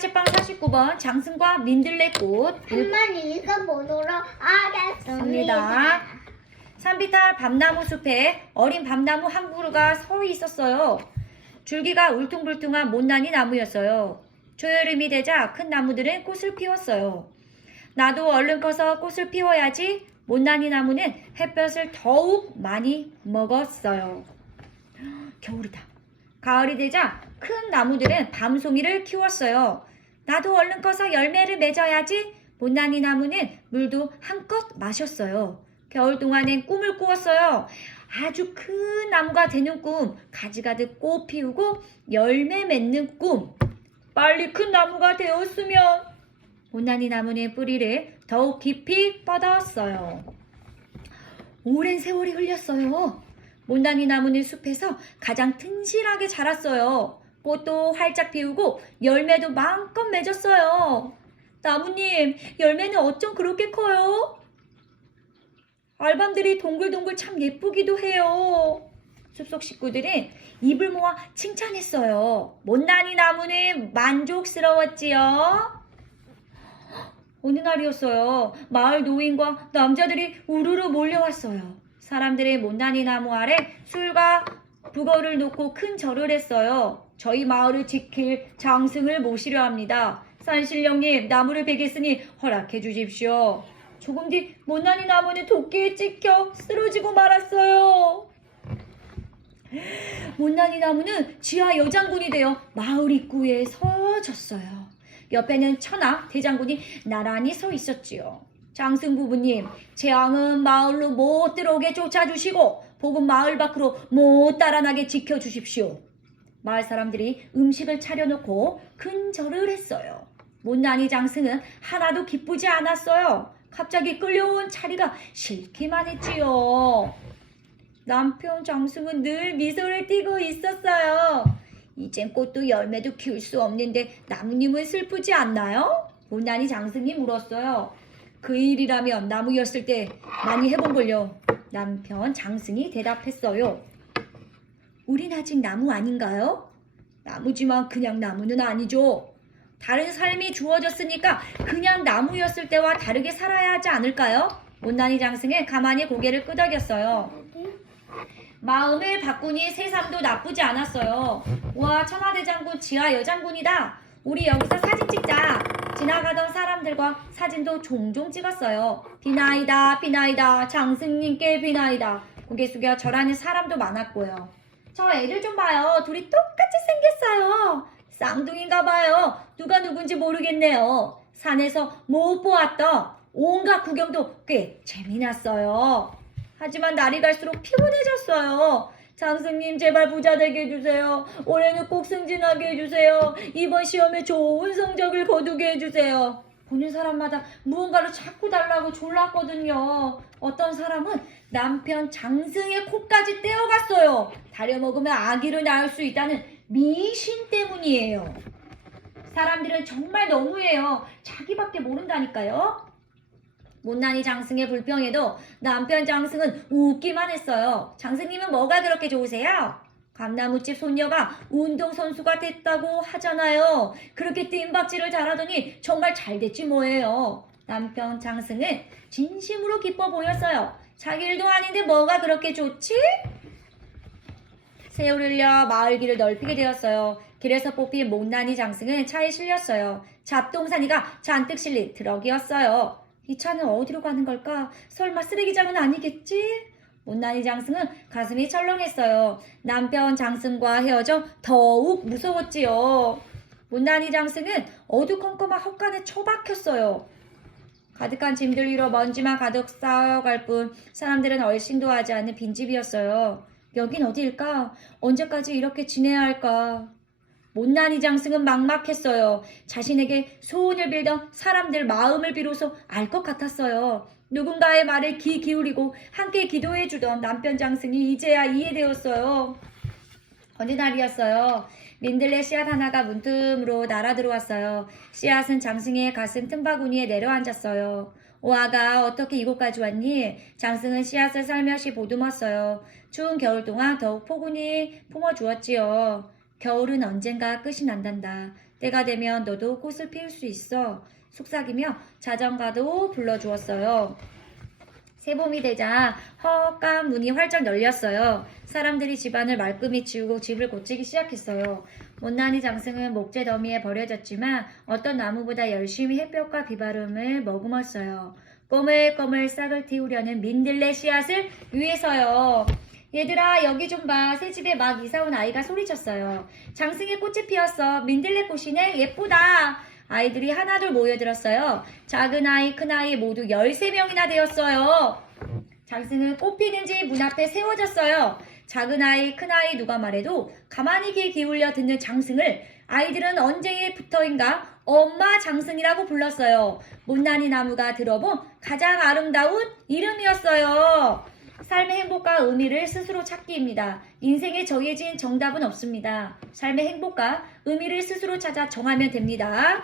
책방 49번 장승과 민들레꽃 한번 읽어보도록 하겠습니다. 산비탈 밤나무 숲에 어린 밤나무 한 그루가 서 있었어요. 줄기가 울퉁불퉁한 못난이 나무였어요. 초여름이 되자 큰 나무들은 꽃을 피웠어요. 나도 얼른 커서 꽃을 피워야지 못난이 나무는 햇볕을 더욱 많이 먹었어요. 겨울이다. 가을이 되자 큰 나무들은 밤송이를 키웠어요. 나도 얼른 커서 열매를 맺어야지 못난이 나무는 물도 한껏 마셨어요. 겨울 동안엔 꿈을 꾸었어요. 아주 큰 나무가 되는 꿈, 가지 가득 꽃 피우고 열매 맺는 꿈. 빨리 큰 나무가 되었으면. 못난이 나무는 뿌리를 더욱 깊이 뻗었어요. 오랜 세월이 흘렸어요. 못난이 나무는 숲에서 가장 튼실하게 자랐어요. 꽃도 활짝 피우고 열매도 마음껏 맺었어요. 나무님, 열매는 어쩜 그렇게 커요? 알밤들이 동글동글 참 예쁘기도 해요. 숲속 식구들은 입을 모아 칭찬했어요. 못난이 나무는 만족스러웠지요. 어느 날이었어요. 마을 노인과 남자들이 우르르 몰려왔어요. 사람들의 못난이 나무 아래 술과 북어를 놓고 큰 절을 했어요. 저희 마을을 지킬 장승을 모시려 합니다. 산신령님, 나무를 베겠으니 허락해 주십시오. 조금 뒤 못난이 나무는 도끼에 찍혀 쓰러지고 말았어요. 못난이 나무는 지하 여장군이 되어 마을 입구에 서졌어요. 옆에는 천하 대장군이 나란히 서 있었지요. 장승 부부님, 재앙은 마을로 못 들어오게 쫓아주시고 복은 마을 밖으로 못 달아나게 지켜주십시오. 마을 사람들이 음식을 차려놓고 큰 절을 했어요. 못난이 장승은 하나도 기쁘지 않았어요. 갑자기 끌려온 자리가 싫기만 했지요. 남편 장승은 늘 미소를 띠고 있었어요. 이젠 꽃도 열매도 키울 수 없는데 나무님은 슬프지 않나요? 못난이 장승이 물었어요. 그 일이라면 나무였을 때 많이 해본 걸요. 남편 장승이 대답했어요. 우린 아직 나무 아닌가요? 나무지만 그냥 나무는 아니죠. 다른 삶이 주어졌으니까 그냥 나무였을 때와 다르게 살아야 하지 않을까요? 못난이 장승은 가만히 고개를 끄덕였어요. 마음을 바꾸니 세상도 나쁘지 않았어요. 와 천하대장군 지하 여장군이다. 우리 여기서 사진 찍자. 지나가던 사람들과 사진도 종종 찍었어요. 비나이다 비나이다 장승님께 비나이다. 고개 숙여 절하는 사람도 많았고요. 저 애들 좀 봐요. 둘이 똑같이 생겼어요. 쌍둥이인가 봐요. 누가 누군지 모르겠네요. 산에서 못 보았던 온갖 구경도 꽤 재미났어요. 하지만 날이 갈수록 피곤해졌어요. 장승님 제발 부자 되게 해주세요. 올해는 꼭 승진하게 해주세요. 이번 시험에 좋은 성적을 거두게 해주세요. 보는 사람마다 무언가를 자꾸 달라고 졸랐거든요. 어떤 사람은 남편 장승의 코까지 떼어갔어요. 다려 먹으면 아기를 낳을 수 있다는 미신 때문이에요. 사람들은 정말 너무해요. 자기밖에 모른다니까요. 못난이 장승의 불평에도 남편 장승은 웃기만 했어요. 장승님은 뭐가 그렇게 좋으세요? 감나무집 손녀가 운동선수가 됐다고 하잖아요. 그렇게 뜀박질을 잘하더니 정말 잘 됐지 뭐예요. 남편 장승은 진심으로 기뻐 보였어요. 자기 일도 아닌데 뭐가 그렇게 좋지? 세월을 흘려 마을 길을 넓히게 되었어요. 길에서 뽑힌 못난이 장승은 차에 실렸어요. 잡동사니가 잔뜩 실린 트럭이었어요. 이 차는 어디로 가는 걸까? 설마 쓰레기장은 아니겠지? 못난이 장승은 가슴이 철렁했어요. 남편 장승과 헤어져 더욱 무서웠지요. 못난이 장승은 어두컴컴한 헛간에 처박혔어요. 가득한 짐들 위로 먼지만 가득 쌓여갈 뿐 사람들은 얼씬도 하지 않는 빈집이었어요. 여긴 어디일까? 언제까지 이렇게 지내야 할까? 못난 이 장승은 막막했어요. 자신에게 소원을 빌던 사람들 마음을 비로소 알 것 같았어요. 누군가의 말에 귀 기울이고 함께 기도해 주던 남편 장승이 이제야 이해되었어요. 어느 날이었어요. 민들레 씨앗 하나가 문틈으로 날아 들어왔어요. 씨앗은 장승의 가슴 틈바구니에 내려앉았어요. 오아가 어떻게 이곳까지 왔니? 장승은 씨앗을 살며시 보듬었어요. 추운 겨울 동안 더욱 포근히 품어주었지요. 겨울은 언젠가 끝이 난단다. 때가 되면 너도 꽃을 피울 수 있어. 속삭이며 자장가도 불러주었어요. 새봄이 되자 허감한 문이 활짝 열렸어요. 사람들이 집안을 말끔히 치우고 집을 고치기 시작했어요. 못난이 장승은 목재 더미에 버려졌지만 어떤 나무보다 열심히 햇볕과 비바람을 머금었어요. 꼬물꼬물 싹을 틔우려는 민들레 씨앗을 위해서요. 얘들아 여기 좀 봐. 새 집에 막 이사 온 아이가 소리쳤어요. 장승에 꽃이 피었어. 민들레 꽃이네. 예쁘다. 아이들이 하나둘 모여들었어요. 작은 아이, 큰 아이 모두 13명이나 되었어요. 장승은 꽃 피는 집 문 앞에 세워졌어요. 작은 아이, 큰 아이 누가 말해도 가만히 귀 기울여 듣는 장승을 아이들은 언제부터인가 엄마 장승이라고 불렀어요. 못난이 나무가 들어본 가장 아름다운 이름이었어요. 삶의 행복과 의미를 스스로 찾기입니다. 인생에 정해진 정답은 없습니다. 삶의 행복과 의미를 스스로 찾아 정하면 됩니다.